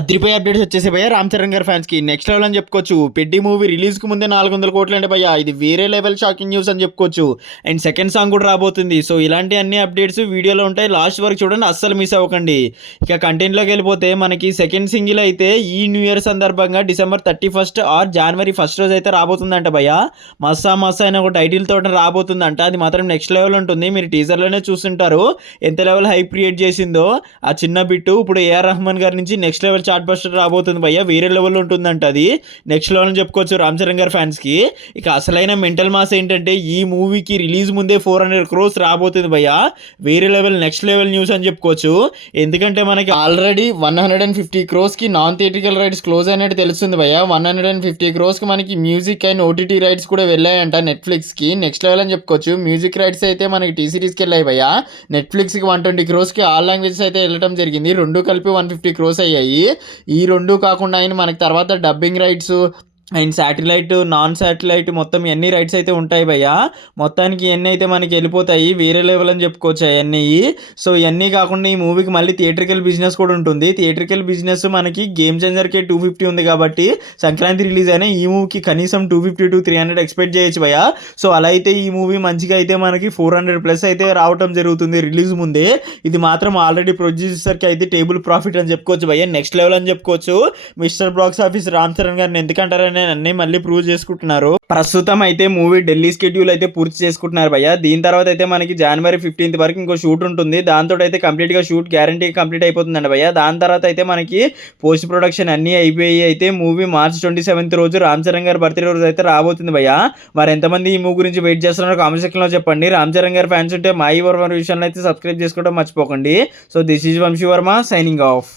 అదిరిపోయే అప్డేట్స్ వచ్చేసాయి భయ్యా రామ్ చరణ్ గారి ఫ్యాన్స్కి నెక్స్ట్ లెవెల్ అని చెప్పుకోవచ్చు. పెద్ది మూవీ రిలీజ్కి ముందే 400 కోట్లు అంటే భయ్యా ఇది వేరే లెవెల్ షాకింగ్ న్యూస్ అని చెప్పుకోవచ్చు. అండ్ సెకండ్ సాంగ్ కూడా రాబోతుంది. సో ఇలాంటి అన్ని అప్డేట్స్ వీడియోలో ఉంటాయి, లాస్ట్ వరకు చూడండి, అస్సలు మిస్ అవ్వకండి. ఇక కంటెంట్లోకి వెళ్ళిపోతే మనకి సెకండ్ సింగిల్ అయితే ఈ న్యూ ఇయర్ సందర్భంగా December 31 ఆర్ January 1 రోజు అయితే రాబోతుందంట భయ్యా. మస్సా మస్సా అనే ఒక టైటిల్ తోట రాబోతుందంట. అది మాత్రం నెక్స్ట్ లెవెల్ ఉంటుంది. మీరు టీజర్లోనే చూస్తుంటారు ఎంత లెవెల్ హైప్ క్రియేట్ చేసిందో ఆ చిన్న బిట్టు. ఇప్పుడు ఏఆర్ రెహమాన్ గారి నుంచి నెక్స్ట్ లెవెల్ చార్ట్ బస్టర్ రాబోతుంది భయ్య, వేరే లెవెల్ ఉంటుందంట. అది నెక్స్ట్ లెవెల్ అని చెప్పుకోవచ్చు రామ్ చరణ్ గారి ఫ్యాన్స్కి. ఇక అసలైన మెంటల్ మాస్ ఏంటంటే ఈ మూవీకి రిలీజ్ ముందే 400 crores రాబోతుంది భయ్య, వేరే లెవెల్ నెక్స్ట్ లెవెల్ న్యూస్ అని చెప్పుకోవచ్చు. ఎందుకంటే మనకి already 150 crores non theatrical rights close అయినట్టు తెలుస్తుంది భయ్య. 150 crores మనకి మ్యూజిక్ అండ్ ఓటీటీ రైట్స్ కూడా వెళ్ళాయంట నెట్ఫ్లిక్స్కి. నెక్స్ట్ లెవెల్ అని చెప్పుకోవచ్చు. మ్యూజిక్ రైట్స్ అయితే మనకి టీ సిరీస్కి వెళ్ళాయి భయ్య. నెట్ఫ్లిక్స్కి 120 crores ఆల్ లాంగ్వేజెస్ అయితే వెళ్ళడం జరిగింది. రెండు కలిపి 150 crores అయ్యాయి. ఈ రెండు కాకుండా ఆయన మనకి తర్వాత dubbing rights and satellite non satellite మొత్తం ఎన్ని రైట్స్ అయితే ఉంటాయి భయ్య. మొత్తానికి ఇవన్నీ అయితే మనకి వెళ్ళిపోతాయి, వేరే లెవెల్ అని చెప్పుకోవచ్చు అవన్నీ. సో ఇవన్నీ కాకుండా ఈ మూవీకి మళ్ళీ థియేట్రికల్ బిజినెస్ కూడా ఉంటుంది. థియేట్రికల్ బిజినెస్ మనకి గేమ్ చేంజర్కి 250 ఉంది కాబట్టి సంక్రాంతి రిలీజ్ అయినా ఈ మూవీకి కనీసం 250 to 300 ఎక్స్పెక్ట్ చేయొచ్చు భయ్య. సో అలా అయితే ఈ మూవీ మంచిగా అయితే మనకి 400+ అయితే రావటం జరుగుతుంది రిలీజ్ ముందే. ఇది మాత్రం ఆల్రెడీ ప్రొడ్యూసర్కి అయితే టేబుల్ ప్రాఫిట్ అని చెప్పుకోవచ్చు భయ్య, నెక్స్ట్ లెవెల్ అని చెప్పుకోవచ్చు. Mister box office Ram Charan గారిని ఎందుకంటారని అన్నీ మళ్ళీ ప్రూవ్ చేసుకుంటున్నారు. ప్రస్తుతం అయితే మూవీ ఢిల్లీ స్కెడ్యూల్ అయితే పూర్తి చేసుకుంటున్నారు భయ్య. దీని తర్వాత అయితే మనకి January 15 వరకు ఇంకో షూట్ ఉంటుంది. దాంతో అయితే కంప్లీట్గా షూట్ గ్యారంటీ కంప్లీట్ అయిపోతుందండి భయ్య. దాని తర్వాత అయితే మనకి పోస్ట్ ప్రొడక్షన్ అన్నీ అయిపోయి అయితే మూవీ March 27 రోజు రామ్ చరణ్ గారి బర్త్డే రోజు అయితే రాబోతుంది భయ్య. మరి ఎంతమంది ఈ మూవీ గురించి వెయిట్ చేస్తున్నారో కామెంట్ సెక్షన్లో చెప్పండి. రామ్ చరణ్ గారి ఫ్యాన్స్ ఉంటే మా ఈ వర్మ విషయంలో అయితే సబ్స్క్రైబ్ చేసుకోవడం మర్చిపోకండి. So this is Vamshi Varma signing of.